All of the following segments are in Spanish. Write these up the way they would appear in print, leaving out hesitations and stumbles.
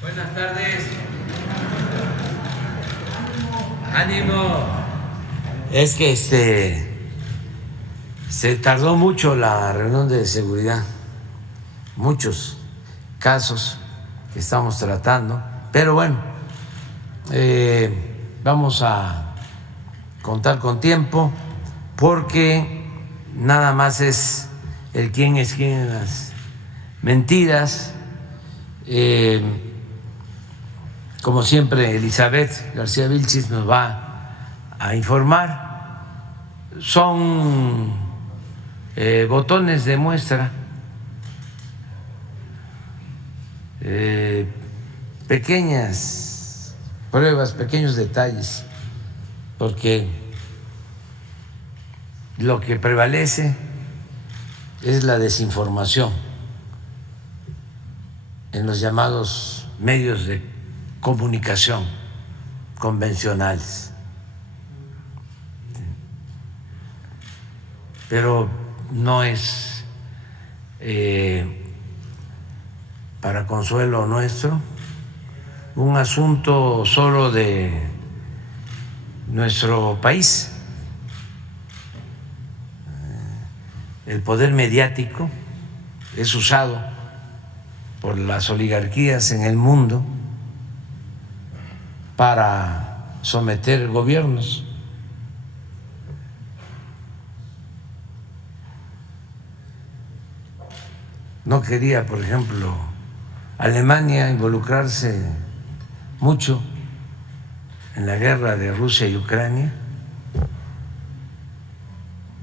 Buenas tardes. Ánimo. Es que se tardó mucho la reunión de seguridad, muchos casos que estamos tratando, pero bueno, vamos a contar con tiempo porque nada más es el quién es quién en las mentiras. Como siempre, Elizabeth García Vilchis nos va a informar. Son botones de muestra, pequeñas pruebas, pequeños detalles, porque lo que prevalece es la desinformación en los llamados medios de comunicación convencionales. Pero no es para consuelo nuestro un asunto solo de nuestro país. El poder mediático es usado por las oligarquías en el mundo para someter gobiernos. No quería, por ejemplo, Alemania involucrarse mucho en la guerra de Rusia y Ucrania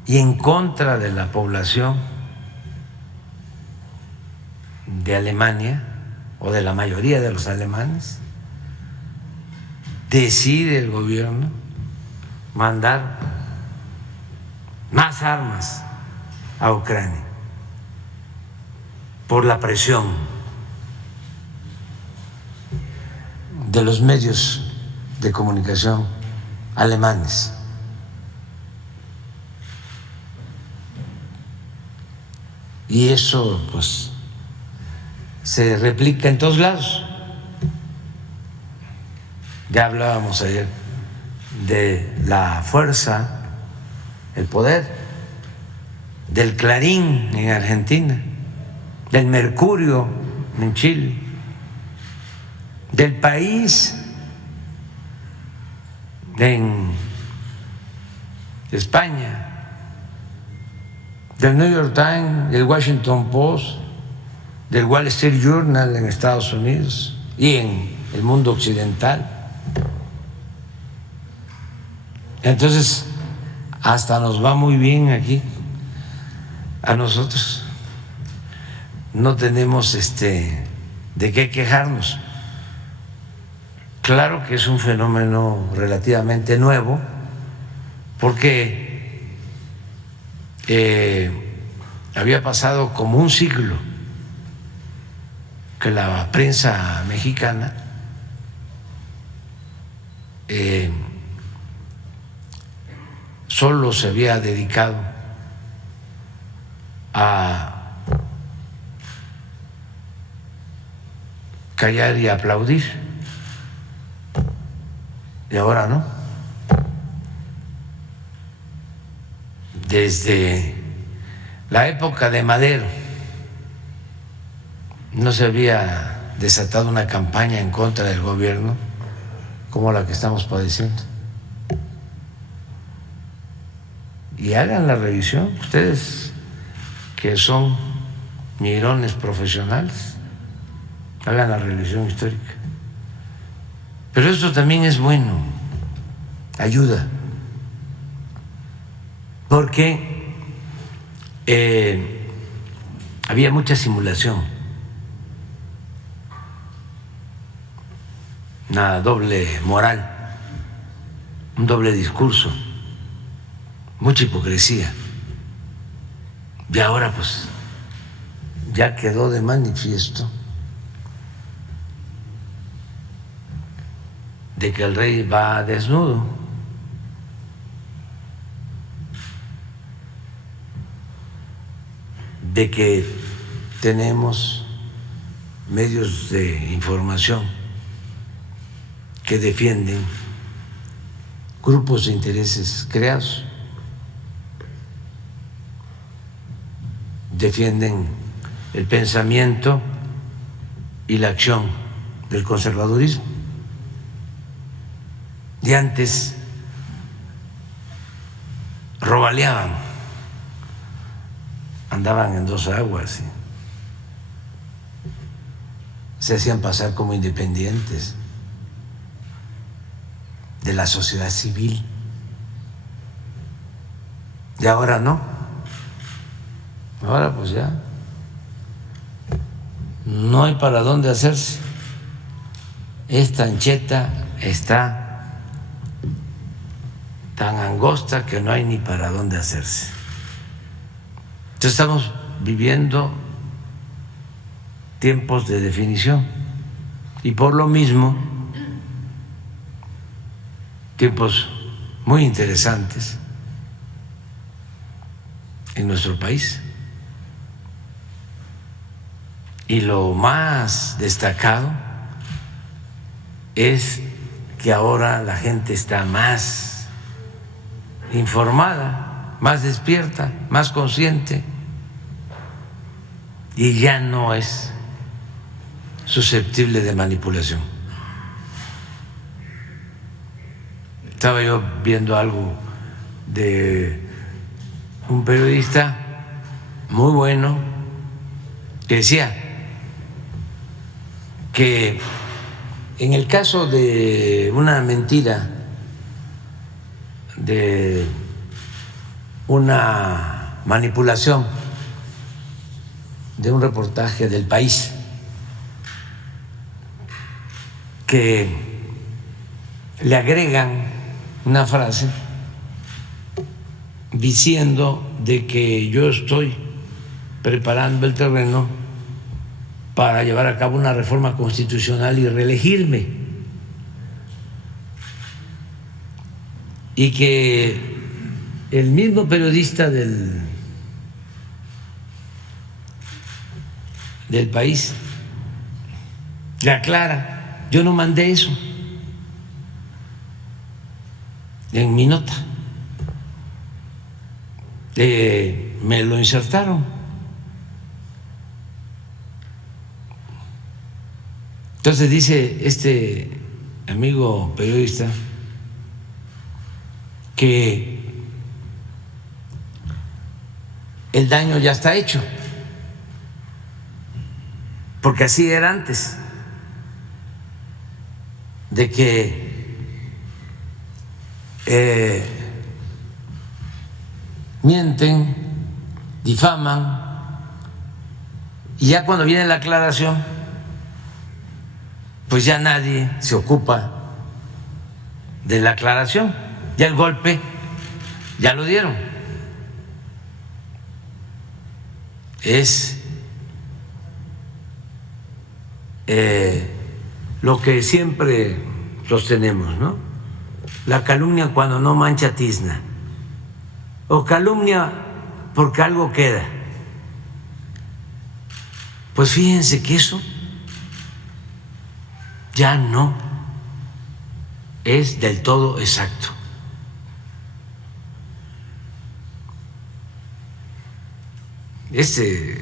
y en contra de la población de Alemania o de la mayoría de los alemanes. Decide el gobierno mandar más armas a Ucrania por la presión de los medios de comunicación alemanes. Y eso pues se replica en todos lados. Ya hablábamos ayer de la fuerza, el poder del Clarín en Argentina, del Mercurio en Chile, del País en España, del New York Times, del Washington Post, del Wall Street Journal en Estados Unidos y en el mundo occidental. Entonces, hasta nos va muy bien aquí a nosotros. No tenemos de qué quejarnos. Claro que es un fenómeno relativamente nuevo, porque había pasado como un siglo que la prensa mexicana solo se había dedicado a callar y aplaudir, y ahora no. Desde la época de Madero no se había desatado una campaña en contra del gobierno como la que estamos padeciendo. Y hagan la revisión, ustedes que son mirones profesionales, hagan la revisión histórica. Pero esto también es bueno, ayuda, porque había mucha simulación, una doble moral, un doble discurso, mucha hipocresía. Y ahora pues ya quedó de manifiesto de que el rey va desnudo. De que tenemos medios de información que defienden grupos de intereses creados, defienden el pensamiento y la acción del conservadurismo. Y antes robaleaban, andaban en dos aguas, se hacían pasar como independientes de la sociedad civil. Y ahora no. Ahora pues ya no hay para dónde hacerse. Esta ancheta está tan angosta que no hay ni para dónde hacerse. Entonces estamos viviendo tiempos de definición y por lo mismo tiempos muy interesantes en nuestro país. Y lo más destacado es que ahora la gente está más informada, más despierta, más consciente y ya no es susceptible de manipulación. Estaba yo viendo algo de un periodista muy bueno que decía que en el caso de una mentira, de una manipulación de un reportaje del País, que le agregan una frase diciendo de que yo estoy preparando el terreno para llevar a cabo una reforma constitucional y reelegirme, y que el mismo periodista del País le aclara: yo no mandé eso en mi nota, me lo insertaron. Entonces dice este amigo periodista que el daño ya está hecho, porque así era antes, de que mienten, difaman, y ya cuando viene la aclaración, pues ya nadie se ocupa de la aclaración, ya el golpe ya lo dieron. Es lo que siempre sostenemos, ¿no? La calumnia cuando no mancha tizna, o calumnia porque algo queda. Pues fíjense que eso ya no es del todo exacto. Este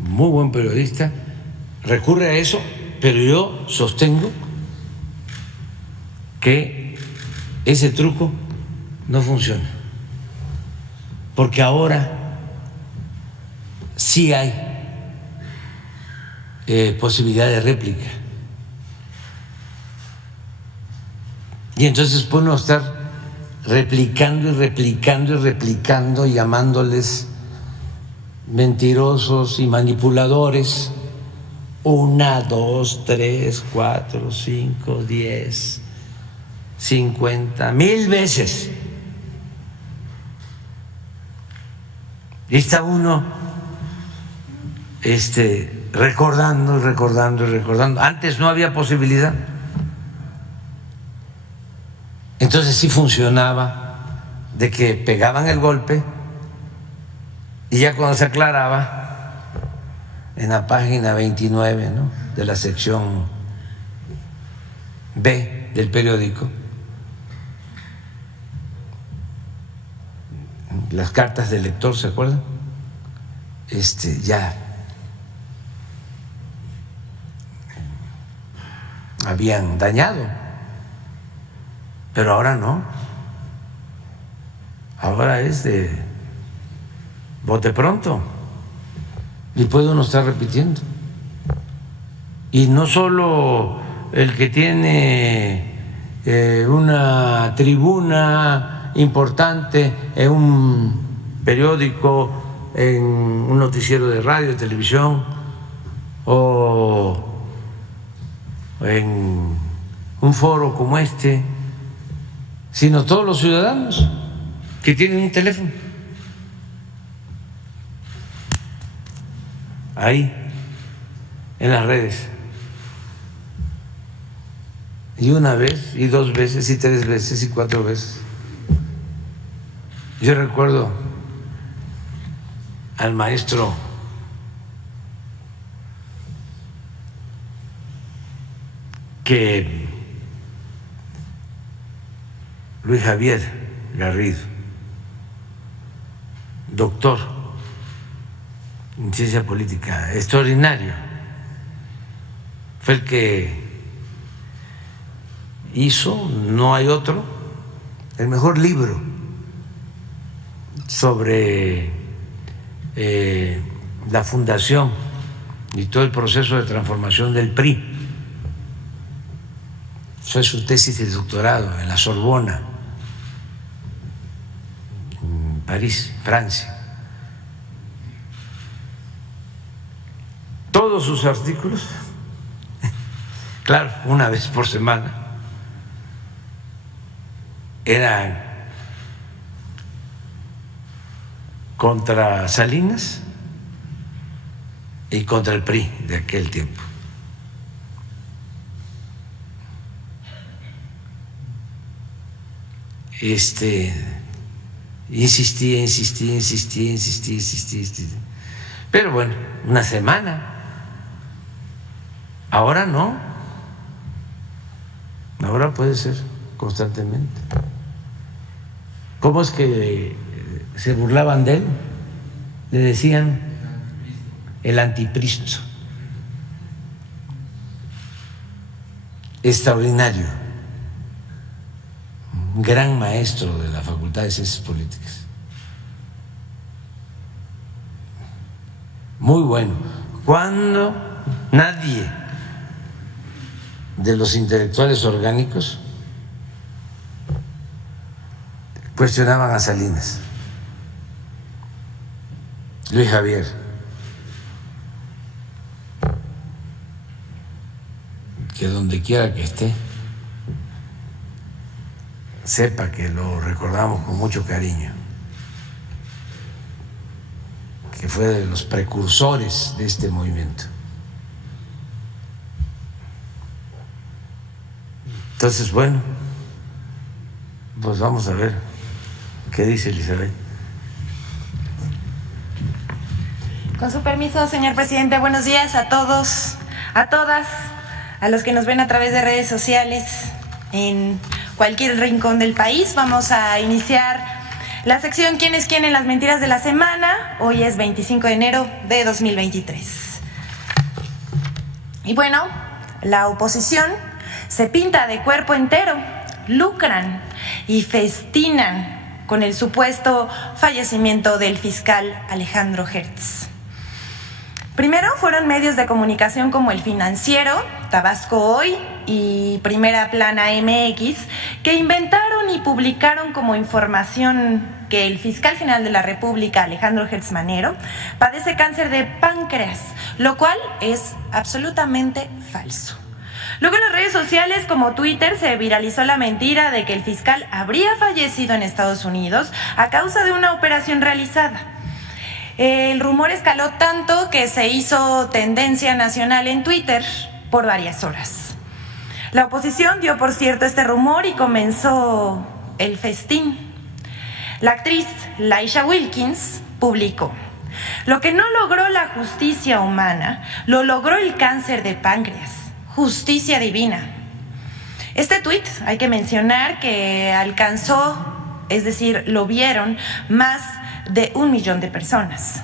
muy buen periodista recurre a eso, pero yo sostengo que ese truco no funciona, porque ahora sí hay posibilidad de réplica. Y entonces puede uno estar replicando y replicando y replicando, llamándoles mentirosos y manipuladores 1, 2, 3, 4, 5, 10, 50, 1000 veces. Y está uno recordando y recordando y recordando. Antes no había posibilidad. Entonces sí funcionaba de que pegaban el golpe y ya cuando se aclaraba, en la página 29, ¿no?, de la sección B del periódico, las cartas del lector, ¿se acuerdan? Ya habían dañado, pero ahora no, ahora es de bote pronto y puede uno estar repitiendo. Y no solo el que tiene una tribuna importante en un periódico, en un noticiero de radio, de televisión o en un foro como este, sino todos los ciudadanos que tienen un teléfono. Ahí, en las redes. Y una vez, y dos veces, y tres veces, y cuatro veces. Yo recuerdo al maestro que Luis Javier Garrido, doctor en ciencia política, extraordinario, fue el que hizo, no hay otro, el mejor libro sobre la fundación y todo el proceso de transformación del PRI. Fue su tesis de doctorado en la Sorbona, en París, Francia. Todos sus artículos, claro, una vez por semana, eran contra Salinas y contra el PRI de aquel tiempo. Insistía. Pero bueno, una semana. Ahora no. Ahora puede ser constantemente. ¿Cómo es que se burlaban de él? Le decían el anticristo. Extraordinario. Un gran maestro de la Facultad de Ciencias Políticas. Muy bueno. Cuando nadie de los intelectuales orgánicos cuestionaban a Salinas, Luis Javier, que donde quiera que esté, sepa que lo recordamos con mucho cariño, que fue de los precursores de este movimiento. Entonces, bueno, pues vamos a ver qué dice Elizabeth. Con su permiso, señor presidente, buenos días a todos, a todas, a los que nos ven a través de redes sociales en cualquier rincón del país. Vamos a iniciar la sección ¿Quién es quién en las mentiras de la semana? Hoy es 25 de enero de 2023. Y bueno, la oposición se pinta de cuerpo entero, lucran y festinan con el supuesto fallecimiento del fiscal Alejandro Hertz. Primero fueron medios de comunicación como El Financiero, Tabasco Hoy y Primera Plana MX que inventaron y publicaron como información que el fiscal general de la República, Alejandro Hertz Manero, padece cáncer de páncreas, lo cual es absolutamente falso. Luego en las redes sociales como Twitter se viralizó la mentira de que el fiscal habría fallecido en Estados Unidos a causa de una operación realizada. El rumor escaló tanto que se hizo tendencia nacional en Twitter por varias horas. La oposición dio por cierto este rumor y comenzó el festín. La actriz Laisha Wilkins publicó: Lo que no logró la justicia humana, lo logró el cáncer de páncreas. Justicia divina. Este tuit, hay que mencionar que alcanzó, es decir, lo vieron más de 1 millón de personas.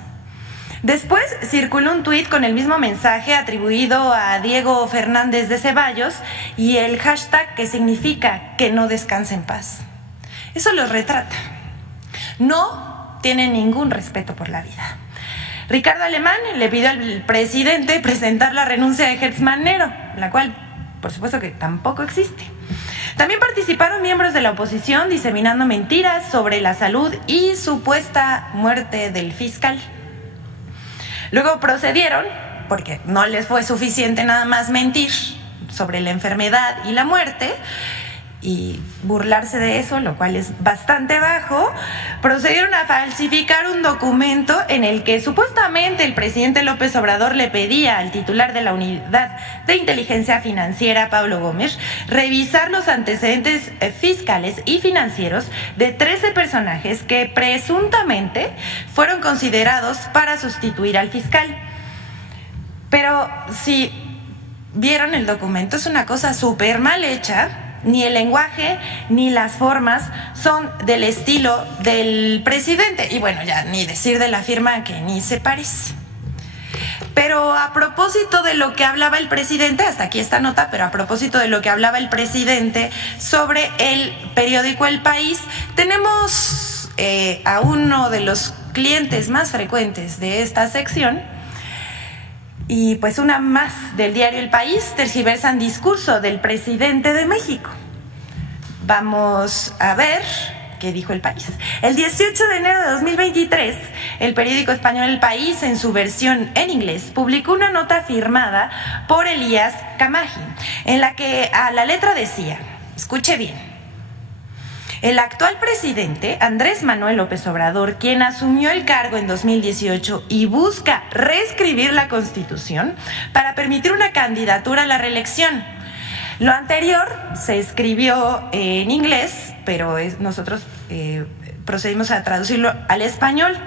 Después circuló un tuit con el mismo mensaje atribuido a Diego Fernández de Ceballos y el hashtag que significa que no descanse en paz. Eso los retrata. No tienen ningún respeto por la vida. Ricardo Alemán le pidió al presidente presentar la renuncia de Hertz Manero, la cual, por supuesto que tampoco existe. También participaron miembros de la oposición diseminando mentiras sobre la salud y supuesta muerte del fiscal. Luego procedieron, porque no les fue suficiente nada más mentir sobre la enfermedad y la muerte y burlarse de eso, lo cual es bastante bajo, procedieron a falsificar un documento en el que supuestamente el presidente López Obrador le pedía al titular de la Unidad de Inteligencia Financiera, Pablo Gómez, revisar los antecedentes fiscales y financieros de 13 personajes que presuntamente fueron considerados para sustituir al fiscal. Pero si vieron el documento, es una cosa súper mal hecha. Ni el lenguaje ni las formas son del estilo del presidente. Y bueno, ya ni decir de la firma que ni se parece. Pero a propósito de lo que hablaba el presidente, hasta aquí esta nota, pero a propósito de lo que hablaba el presidente sobre el periódico El País, tenemos a uno de los clientes más frecuentes de esta sección, y pues una más del diario El País, tergiversan discurso del presidente de México. Vamos a ver qué dijo El País. El 18 de enero de 2023, el periódico español El País, en su versión en inglés, publicó una nota firmada por Elías Camaji, en la que a la letra decía, escuche bien: el actual presidente, Andrés Manuel López Obrador, quien asumió el cargo en 2018 y busca reescribir la Constitución para permitir una candidatura a la reelección. Lo anterior se escribió en inglés, pero nosotros procedimos a traducirlo al español.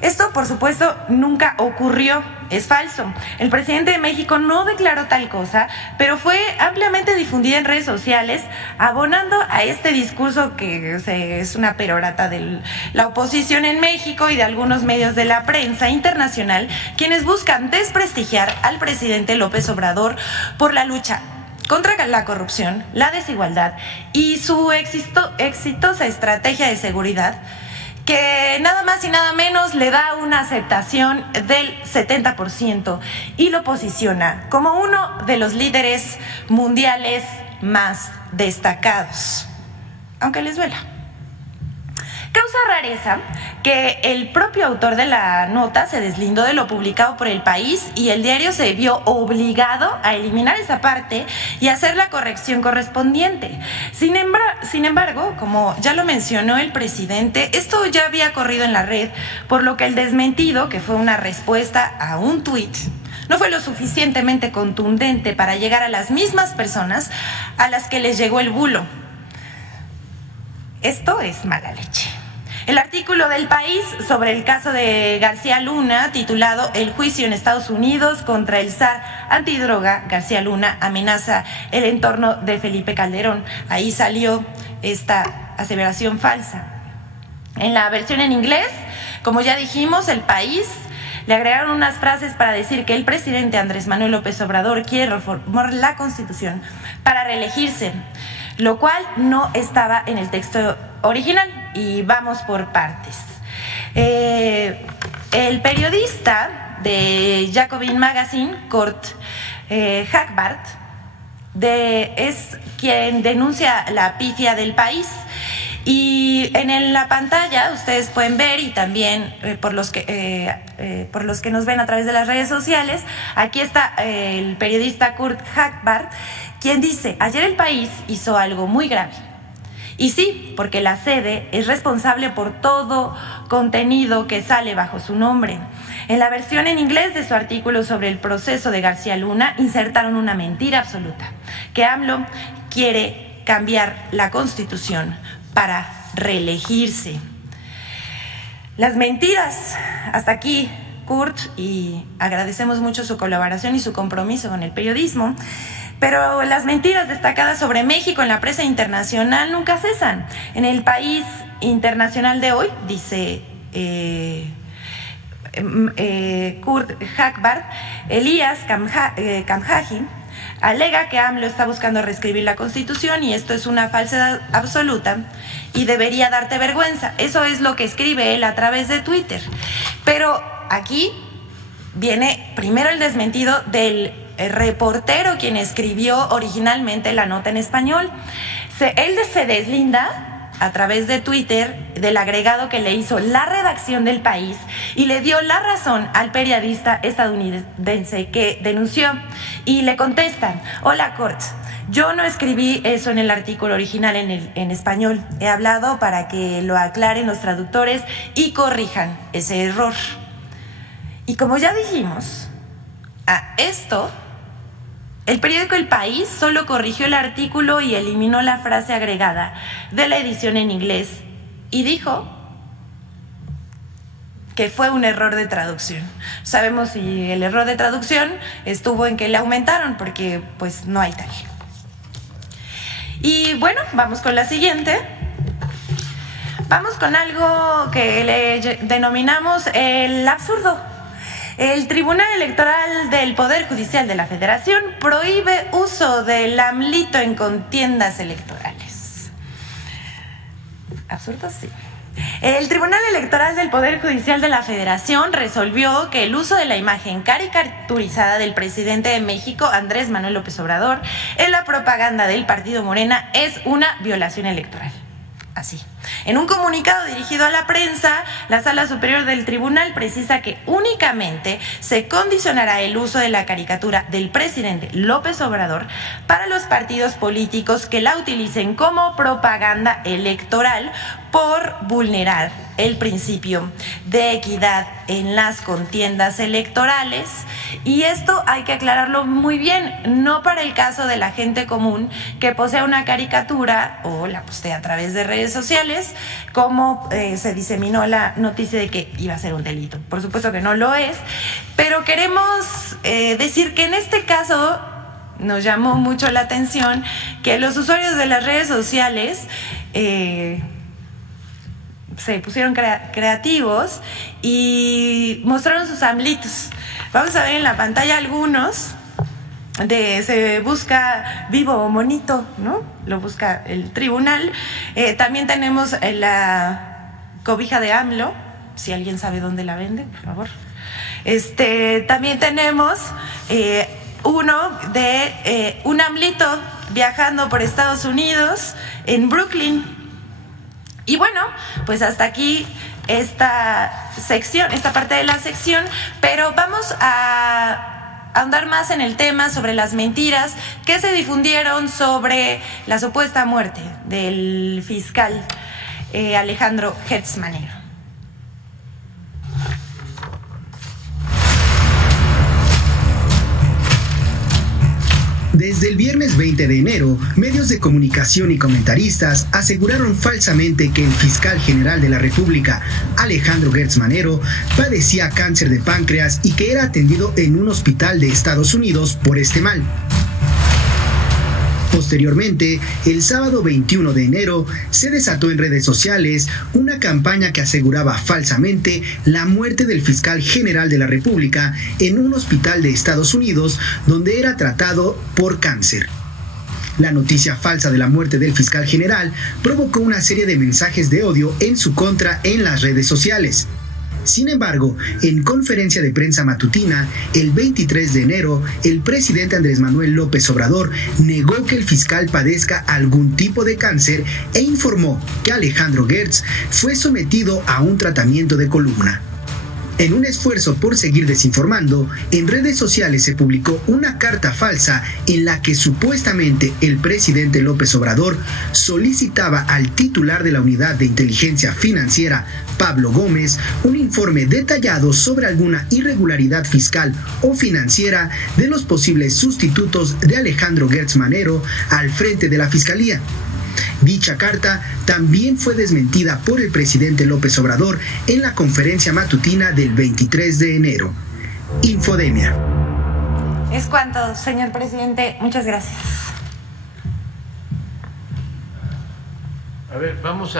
Esto, por supuesto, nunca ocurrió, es falso. El presidente de México no declaró tal cosa, pero fue ampliamente difundida en redes sociales, abonando a este discurso que es una perorata de la oposición en México y de algunos medios de la prensa internacional, quienes buscan desprestigiar al presidente López Obrador por la lucha contra la corrupción, la desigualdad y su exitosa estrategia de seguridad, que nada más y nada menos le da una aceptación del 70% y lo posiciona como uno de los líderes mundiales más destacados, aunque les duela. Causa rareza que el propio autor de la nota se deslindó de lo publicado por El País y el diario se vio obligado a eliminar esa parte y hacer la corrección correspondiente. Sin embargo, como ya lo mencionó el presidente, esto ya había corrido en la red, por lo que el desmentido, que fue una respuesta a un tuit, no fue lo suficientemente contundente para llegar a las mismas personas a las que les llegó el bulo. Esto es mala leche. El artículo del País sobre el caso de García Luna, titulado El juicio en Estados Unidos contra el zar antidroga, García Luna amenaza el entorno de Felipe Calderón. Ahí salió esta aseveración falsa. En la versión en inglés, como ya dijimos, El País le agregaron unas frases para decir que el presidente Andrés Manuel López Obrador quiere reformar la Constitución para reelegirse, lo cual no estaba en el texto original. Y vamos por partes. El periodista de Jacobin Magazine, Kurt Hagbart, es quien denuncia la pifia del País. Y en la pantalla ustedes pueden ver, y también por los que nos ven a través de las redes sociales, aquí está el periodista Kurt Hagbart, quien dice: ayer El País hizo algo muy grave. Y sí, porque la sede es responsable por todo contenido que sale bajo su nombre. En la versión en inglés de su artículo sobre el proceso de García Luna, insertaron una mentira absoluta: que AMLO quiere cambiar la Constitución para reelegirse. Las mentiras, hasta aquí Kurt, y agradecemos mucho su colaboración y su compromiso con el periodismo. Pero las mentiras destacadas sobre México en la prensa internacional nunca cesan. En el País Internacional de hoy, dice Kurt Hagbard, Elías Kamhaji alega que AMLO está buscando reescribir la Constitución y esto es una falsedad absoluta y debería darte vergüenza. Eso es lo que escribe él a través de Twitter. Pero aquí viene primero el desmentido del reportero quien escribió originalmente la nota en español. Él se deslinda a través de Twitter del agregado que le hizo la redacción del País y le dio la razón al periodista estadounidense que denunció y le contestan: hola Kurt, yo no escribí eso en el artículo original en español, he hablado para que lo aclaren los traductores y corrijan ese error. Y como ya dijimos, a esto el periódico El País solo corrigió el artículo y eliminó la frase agregada de la edición en inglés y dijo que fue un error de traducción. Sabemos si el error de traducción estuvo en que le aumentaron, porque pues no hay tal. Y bueno, vamos con la siguiente. Vamos con algo que le denominamos el absurdo. El Tribunal Electoral del Poder Judicial de la Federación prohíbe uso del AMLito en contiendas electorales. Absurdo, sí. El Tribunal Electoral del Poder Judicial de la Federación resolvió que el uso de la imagen caricaturizada del presidente de México, Andrés Manuel López Obrador, en la propaganda del partido Morena es una violación electoral. Así. En un comunicado dirigido a la prensa, la Sala Superior del Tribunal precisa que únicamente se condicionará el uso de la caricatura del presidente López Obrador para los partidos políticos que la utilicen como propaganda electoral por vulnerar el principio de equidad en las contiendas electorales. Y esto hay que aclararlo muy bien, no para el caso de la gente común que posea una caricatura o la postea a través de redes sociales, como se diseminó la noticia de que iba a ser un delito. Por supuesto que no lo es, pero queremos decir que en este caso nos llamó mucho la atención que los usuarios de las redes sociales se pusieron creativos y mostraron sus AMLitos. Vamos a ver en la pantalla algunos. Se busca vivo o monito, ¿no? Lo busca el tribunal. También tenemos la cobija de AMLO, si alguien sabe dónde la vende, por favor. También tenemos uno de un AMLito viajando por Estados Unidos en Brooklyn. Y bueno, pues hasta aquí esta parte de la sección, pero vamos a ahondar más en el tema sobre las mentiras que se difundieron sobre la supuesta muerte del fiscal Alejandro Gertz Manero. Desde el viernes 20 de enero, medios de comunicación y comentaristas aseguraron falsamente que el fiscal general de la República, Alejandro Gertz Manero, padecía cáncer de páncreas y que era atendido en un hospital de Estados Unidos por este mal. Posteriormente, el sábado 21 de enero, se desató en redes sociales una campaña que aseguraba falsamente la muerte del fiscal general de la República en un hospital de Estados Unidos donde era tratado por cáncer. La noticia falsa de la muerte del fiscal general provocó una serie de mensajes de odio en su contra en las redes sociales. Sin embargo, en conferencia de prensa matutina, el 23 de enero, el presidente Andrés Manuel López Obrador negó que el fiscal padezca algún tipo de cáncer e informó que Alejandro Gertz fue sometido a un tratamiento de columna. En un esfuerzo por seguir desinformando, en redes sociales se publicó una carta falsa en la que supuestamente el presidente López Obrador solicitaba al titular de la Unidad de Inteligencia Financiera, Pablo Gómez, un informe detallado sobre alguna irregularidad fiscal o financiera de los posibles sustitutos de Alejandro Gertz Manero al frente de la Fiscalía. Dicha carta también fue desmentida por el presidente López Obrador en la conferencia matutina del 23 de enero. Infodemia. Es cuanto, señor presidente. Muchas gracias. A ver, vamos,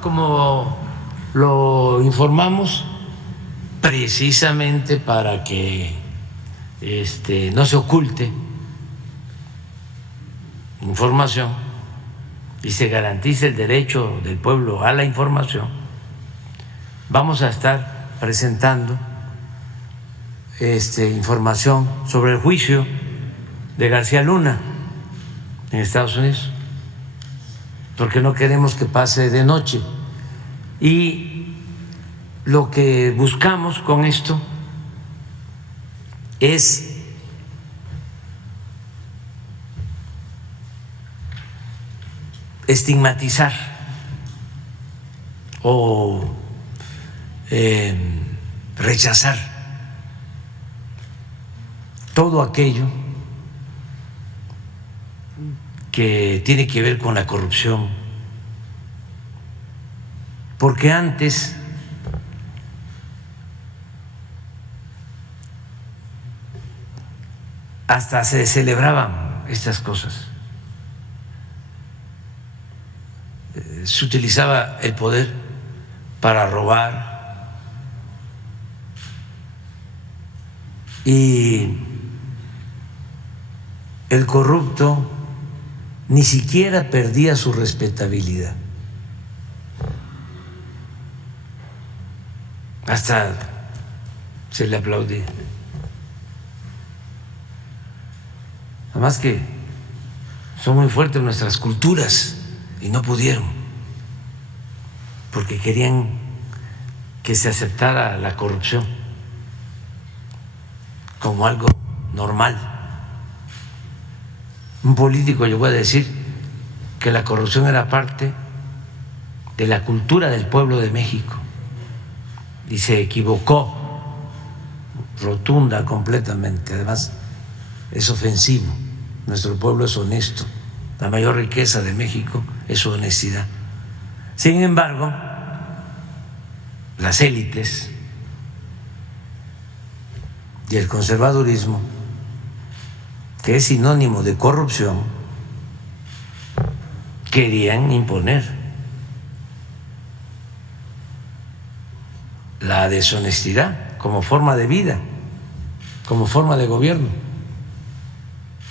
como lo informamos, precisamente para que no se oculte información y se garantice el derecho del pueblo a la información, vamos a estar presentando información sobre el juicio de García Luna en Estados Unidos, porque no queremos que pase de noche. Y lo que buscamos con esto es estigmatizar o rechazar todo aquello que tiene que ver con la corrupción, porque antes hasta se celebraban estas cosas, se utilizaba el poder para robar y el corrupto ni siquiera perdía su respetabilidad, hasta se le aplaudía. Además que son muy fuertes nuestras culturas y no pudieron, porque querían que se aceptara la corrupción como algo normal. Un político llegó a decir que la corrupción era parte de la cultura del pueblo de México y se equivocó rotunda, completamente. Además, es ofensivo. Nuestro pueblo es honesto. La mayor riqueza de México es su honestidad. Sin embargo, las élites y el conservadurismo, que es sinónimo de corrupción, querían imponer la deshonestidad como forma de vida, como forma de gobierno,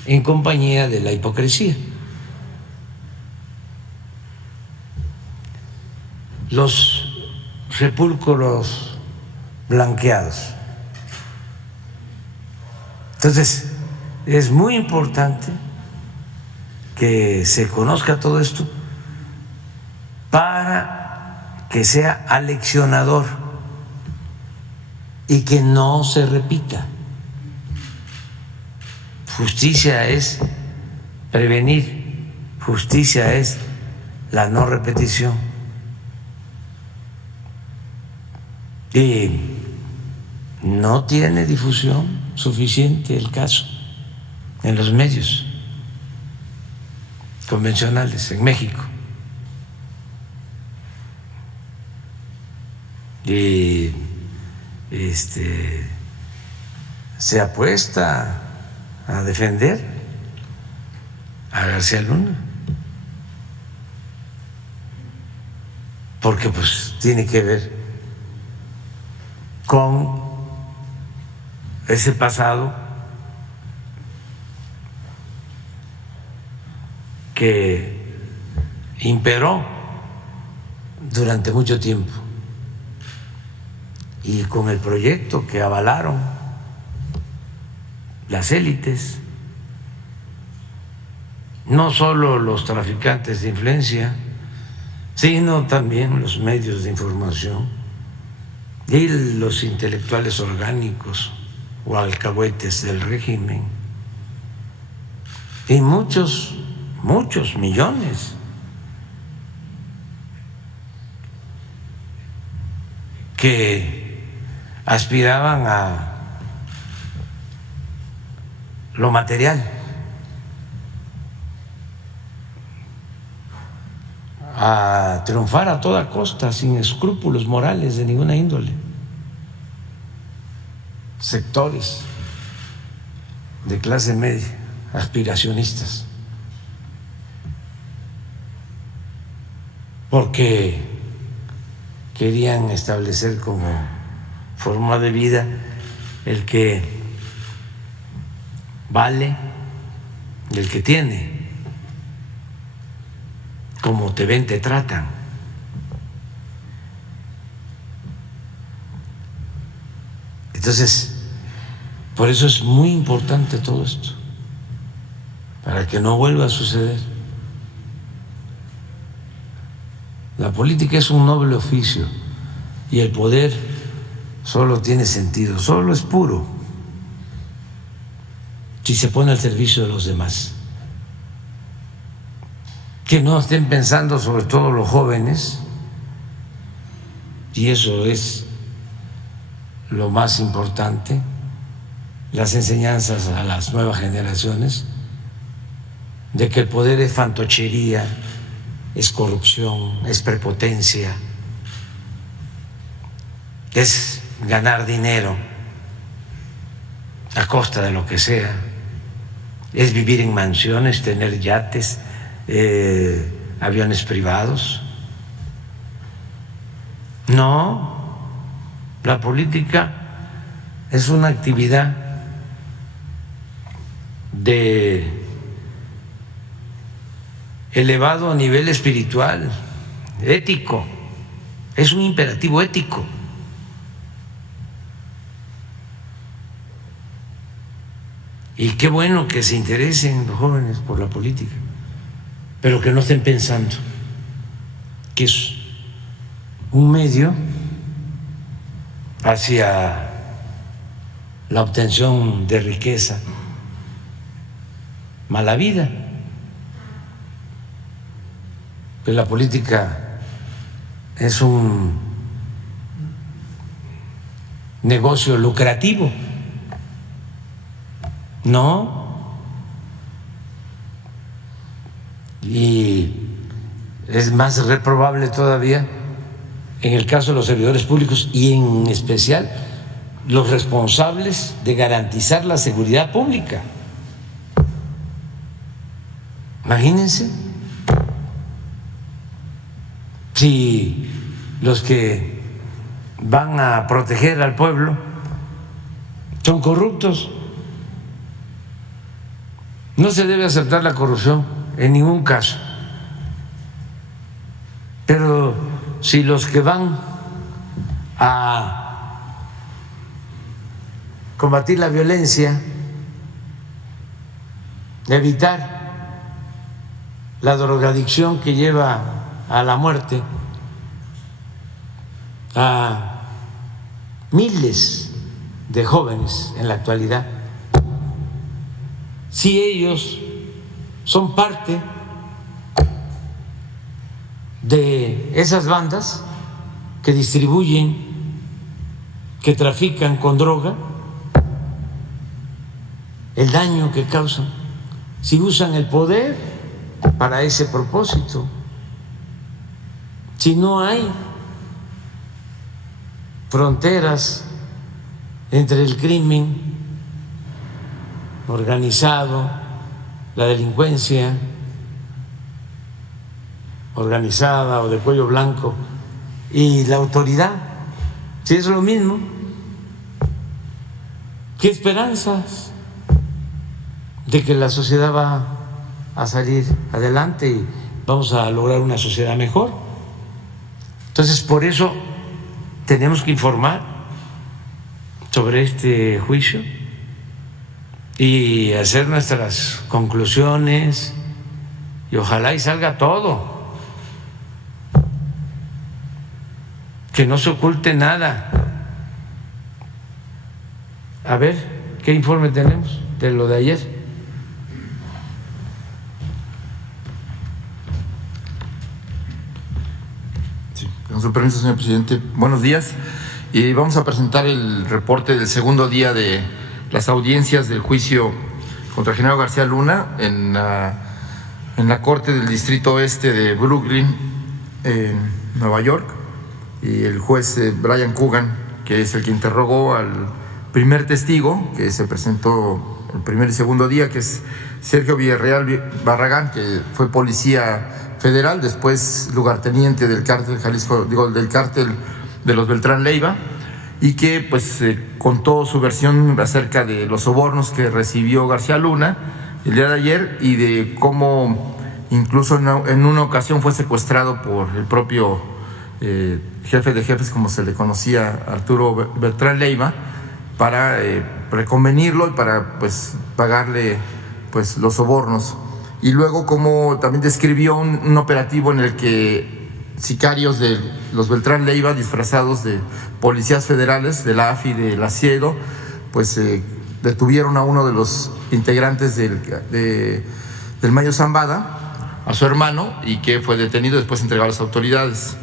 en compañía de la hipocresía. Los sepulcros blanqueados. Entonces, es muy importante que se conozca todo esto para que sea aleccionador y que no se repita. Justicia es prevenir, justicia es la no repetición. Y no tiene difusión suficiente el caso en los medios convencionales en México. Y se apuesta a defender a García Luna, porque pues tiene que ver con ese pasado que imperó durante mucho tiempo y con el proyecto que avalaron las élites, no solo los traficantes de influencia, sino también los medios de información y los intelectuales orgánicos o alcahuetes del régimen, y muchos millones que aspiraban a lo material a triunfar a toda costa, sin escrúpulos morales de ninguna índole. Sectores de clase media, aspiracionistas, porque querían establecer como forma de vida el que vale, el que tiene. Como te ven, te tratan. Entonces, por eso es muy importante todo esto, para que no vuelva a suceder. La política es un noble oficio y el poder solo tiene sentido, solo es puro si se pone al servicio de los demás. Que no estén pensando, sobre todo los jóvenes, y eso es lo más importante, las enseñanzas a las nuevas generaciones, de que el poder es fantochería, es corrupción, es prepotencia, es ganar dinero a costa de lo que sea, es vivir en mansiones, tener yates, aviones privados. No, la política es una actividad de elevado nivel espiritual, ético, es un imperativo ético. Y qué bueno que se interesen los jóvenes por la política, pero que no estén pensando que es un medio hacia la obtención de riqueza, mala vida. Que la política es un negocio lucrativo. No. Y es más reprobable todavía en el caso de los servidores públicos y en especial los responsables de garantizar la seguridad pública. Imagínense si los que van a proteger al pueblo son corruptos. No se debe aceptar la corrupción en ningún caso, pero si los que van a combatir la violencia, evitar la drogadicción que lleva a la muerte a miles de jóvenes en la actualidad, si ellos son parte de esas bandas que distribuyen, que trafican con droga, el daño que causan, si usan el poder para ese propósito, si no hay fronteras entre el crimen organizado, la delincuencia organizada o de cuello blanco y la autoridad, si es lo mismo, ¿qué esperanzas de que la sociedad va a salir adelante y vamos a lograr una sociedad mejor? Entonces, por eso tenemos que informar sobre este juicio y hacer nuestras conclusiones y ojalá y salga todo, que no se oculte nada. A ver, ¿qué informe tenemos de lo de ayer? Sí, con su permiso, señor presidente. Buenos días. Y vamos a presentar el reporte del segundo día de las audiencias del juicio contra Genaro García Luna en la Corte del Distrito Oeste de Brooklyn, en Nueva York, y el juez Brian Coogan, que es el que interrogó al primer testigo que se presentó el primer y segundo día, que es Sergio Villarreal Barragán, que fue policía federal, después lugarteniente del cártel Jalisco, del cártel de los Beltrán Leiva, y que pues contó su versión acerca de los sobornos que recibió García Luna el día de ayer, y de cómo incluso en una ocasión fue secuestrado por el propio jefe de jefes, como se le conocía, Arturo Beltrán Leiva, para reconvenirlo y para pues pagarle pues los sobornos. Y luego como también describió un operativo en el que sicarios de los Beltrán Leiva, disfrazados de policías federales de la AFI de La Siedo, pues detuvieron a uno de los integrantes del Mayo Zambada, a su hermano, y que fue detenido y después entregado a las autoridades.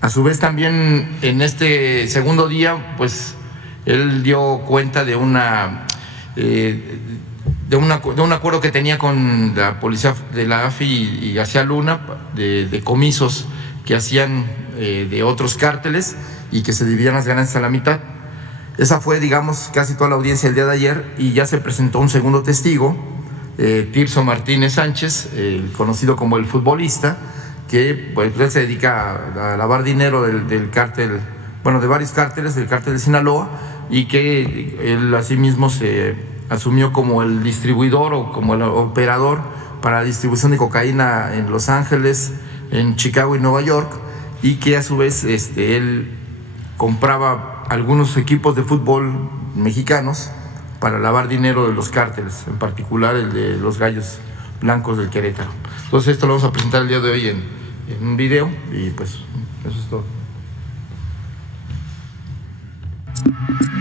A su vez también en este segundo día, pues él dio cuenta de un acuerdo que tenía con la policía de la AFI y García Luna, de decomisos que hacían de otros cárteles y que se dividían las ganancias a la mitad. Esa fue, digamos, casi toda la audiencia el día de ayer, y ya se presentó un segundo testigo, Tirso Martínez Sánchez, conocido como el futbolista, que pues, él se dedica a lavar dinero del cártel, bueno, de varios cárteles, del cártel de Sinaloa, y que él asimismo se asumió como el distribuidor o como el operador para la distribución de cocaína en Los Ángeles, en Chicago y Nueva York, y que a su vez él compraba algunos equipos de fútbol mexicanos para lavar dinero de los cárteles, en particular el de los Gallos Blancos del Querétaro. Entonces esto lo vamos a presentar el día de hoy en un video, y pues eso es todo.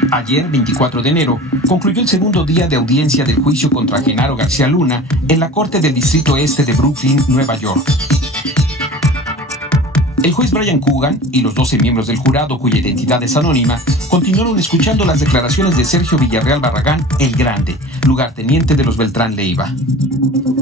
Ayer, 24 de enero, concluyó el segundo día de audiencia del juicio contra Genaro García Luna en la Corte del Distrito Este de Brooklyn, Nueva York. El juez Brian Coogan y los 12 miembros del jurado, cuya identidad es anónima, continuaron escuchando las declaraciones de Sergio Villarreal Barragán, el Grande, lugarteniente de los Beltrán Leiva.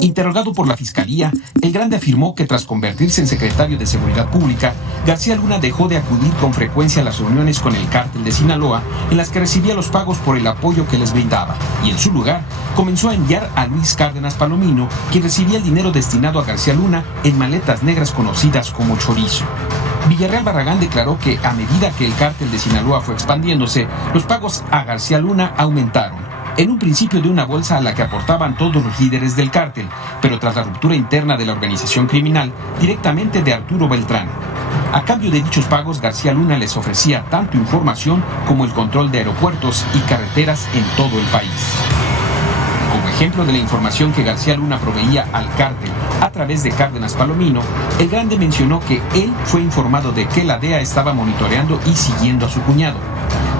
Interrogado por la Fiscalía, el Grande afirmó que tras convertirse en secretario de Seguridad Pública, García Luna dejó de acudir con frecuencia a las reuniones con el cártel de Sinaloa, en las que recibía los pagos por el apoyo que les brindaba, y en su lugar comenzó a enviar a Luis Cárdenas Palomino, quien recibía el dinero destinado a García Luna en maletas negras conocidas como chorizo. Villarreal Barragán declaró que a medida que el cártel de Sinaloa fue expandiéndose, los pagos a García Luna aumentaron. En un principio de una bolsa a la que aportaban todos los líderes del cártel, pero tras la ruptura interna de la organización criminal, directamente de Arturo Beltrán. A cambio de dichos pagos, García Luna les ofrecía tanto información como el control de aeropuertos y carreteras en todo el país. Como ejemplo de la información que García Luna proveía al cártel a través de Cárdenas Palomino, el Grande mencionó que él fue informado de que la DEA estaba monitoreando y siguiendo a su cuñado.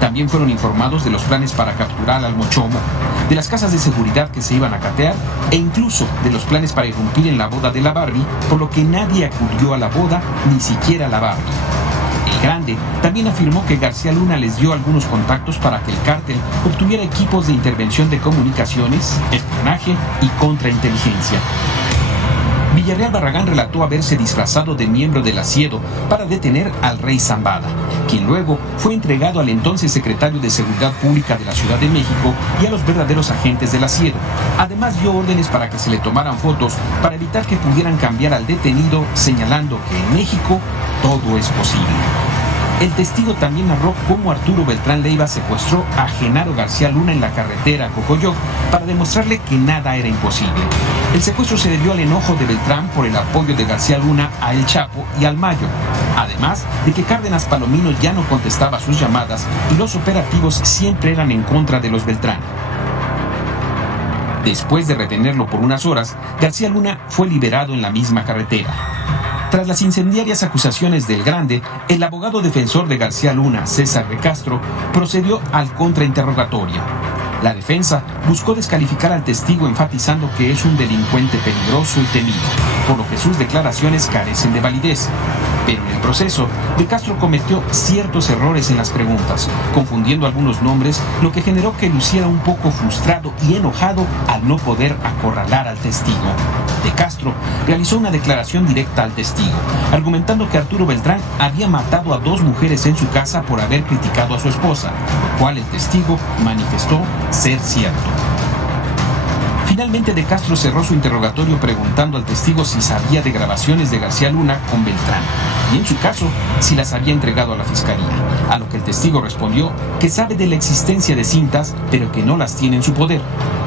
También fueron informados de los planes para capturar al Mochomo, de las casas de seguridad que se iban a catear, e incluso de los planes para irrumpir en la boda de la Barbie, por lo que nadie acudió a la boda, ni siquiera la Barbie. El Grande también afirmó que García Luna les dio algunos contactos para que el cártel obtuviera equipos de intervención de comunicaciones, espionaje y contrainteligencia. Villarreal Barragán relató haberse disfrazado de miembro del Asiedo para detener al rey Zambada, quien luego fue entregado al entonces secretario de Seguridad Pública de la Ciudad de México y a los verdaderos agentes del Asiedo. Además dio órdenes para que se le tomaran fotos para evitar que pudieran cambiar al detenido, señalando que en México todo es posible. El testigo también narró cómo Arturo Beltrán Leiva secuestró a Genaro García Luna en la carretera Cocoyoc para demostrarle que nada era imposible. El secuestro se debió al enojo de Beltrán por el apoyo de García Luna a El Chapo y al Mayo, además de que Cárdenas Palomino ya no contestaba sus llamadas y los operativos siempre eran en contra de los Beltrán. Después de retenerlo por unas horas, García Luna fue liberado en la misma carretera. Tras las incendiarias acusaciones del Grande, el abogado defensor de García Luna, César de Castro, procedió al contrainterrogatorio. La defensa buscó descalificar al testigo enfatizando que es un delincuente peligroso y temido, por lo que sus declaraciones carecen de validez. Pero en el proceso, De Castro cometió ciertos errores en las preguntas, confundiendo algunos nombres, lo que generó que luciera un poco frustrado y enojado al no poder acorralar al testigo. De Castro realizó una declaración directa al testigo, argumentando que Arturo Beltrán había matado a 2 mujeres en su casa por haber criticado a su esposa, lo cual el testigo manifestó ser cierto. Finalmente, De Castro cerró su interrogatorio preguntando al testigo si sabía de grabaciones de García Luna con Beltrán y, en su caso, si las había entregado a la fiscalía, a lo que el testigo respondió que sabe de la existencia de cintas, pero que no las tiene en su poder.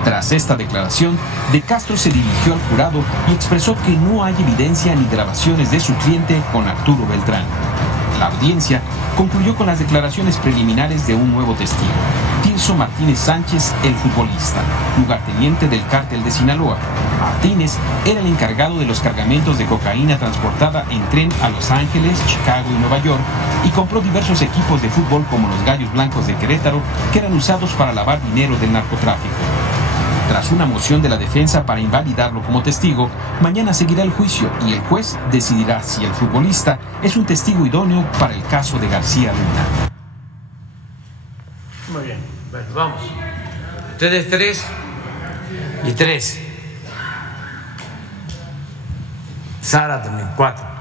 Tras esta declaración, De Castro se dirigió al jurado y expresó que no hay evidencia ni grabaciones de su cliente con Arturo Beltrán. La audiencia concluyó con las declaraciones preliminares de un nuevo testigo, Tirso Martínez Sánchez, el futbolista, lugarteniente del cártel de Sinaloa. Martínez era el encargado de los cargamentos de cocaína transportada en tren a Los Ángeles, Chicago y Nueva York, y compró diversos equipos de fútbol como los Gallos Blancos de Querétaro, que eran usados para lavar dinero del narcotráfico. Tras una moción de la defensa para invalidarlo como testigo, mañana seguirá el juicio y el juez decidirá si el futbolista es un testigo idóneo para el caso de García Luna. Muy bien, bueno, vamos. Ustedes 3 y 3. Sara también, 4.